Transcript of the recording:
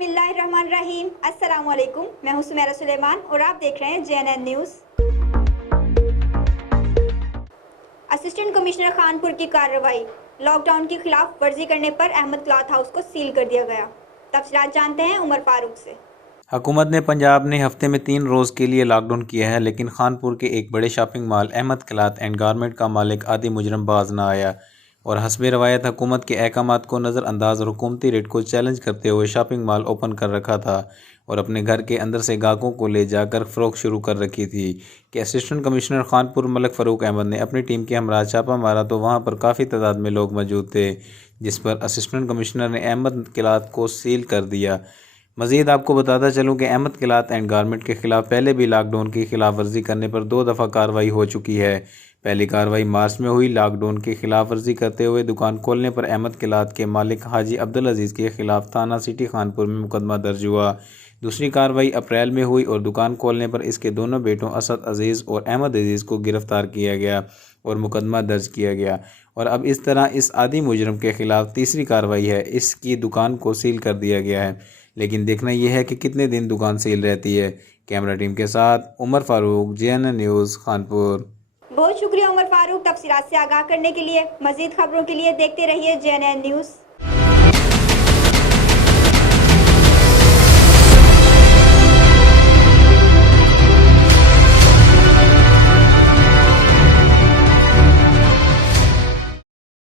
बिस्मिल्लाहिर्रहमानिर्रहीम। अस्सलामुअलैकुम। मैं हूं सुमेरा सुलेमान और आप देख रहे हैं JNN news. Assistant commissioner Khanpur की कार्रवाई। लॉकडाउन की खिलाफ वर्जी करने पर अहमद क्लॉथ हाउस को सील कर दिया गया। तफसीलात जानते हैं उमर फारूक से। हुकूमत ने पंजाब ने हफ्ते में 3 रोज़ के लिए लॉकडाउन किया है, लेकिन खानपुर के एक बड़े shopping mall Ahmad cloth and garment का मालिक आदि मुजरम बाज न आया और हस्बे रवायत हुकूमत के अहकामात को नज़रअंदाज और हुकूमती रेट को चैलेंज करते हुए शॉपिंग मॉल ओपन कर रखा था और अपने घर के अंदर से ग्राहकों को ले जाकर फ़रोख्त शुरू कर रखी थी कि असिस्टेंट कमिश्नर खानपुर मलिक फ़ारूक अहमद ने अपनी टीम के हमरा छापा मारा तो वहाँ पर काफ़ी तादाद में लोग मौजूद थे, जिस पर असिस्टेंट कमिश्नर ने अहमद क्लॉथ को सील कर दिया। मज़ीद आपको बताता चलूँ कि अहमद क्लॉथ एंड गारमेंट के ख़िलाफ़ पहले भी लॉकडाउन की खिलाफ वर्जी करने पर 2 दफ़ा कार्रवाई हो चुकी है। पहली कार्रवाई मार्च में हुई। लॉकडाउन की खिलाफ वर्जी करते हुए दुकान खोलने पर अहमद क्लॉथ के मालिक हाजी अब्दुल अजीज़ के ख़िलाफ़ थाना सिटी खानपुर में मुकदमा दर्ज हुआ। दूसरी कार्रवाई अप्रैल में हुई और दुकान खोलने पर इसके दोनों बेटों असद अजीज़ और अहमद अजीज़ को गिरफ़्तार किया गया और मुकदमा दर्ज किया गया। और अब इस तरह इस आदि मुजरम के ख़िलाफ़ तीसरी कार्रवाई है। इसकी दुकान को सील कर दिया गया है, लेकिन देखना यह है कि कितने दिन दुकान सील रहती है। कैमरा टीम के साथ उमर फारूक, JNN न्यूज़, खानपुर। बहुत शुक्रिया उमर फारूक। तफसीलात से आगाह करने के लिए। मज़ीद खबरों के लिए देखते रहिए JNN न्यूज़।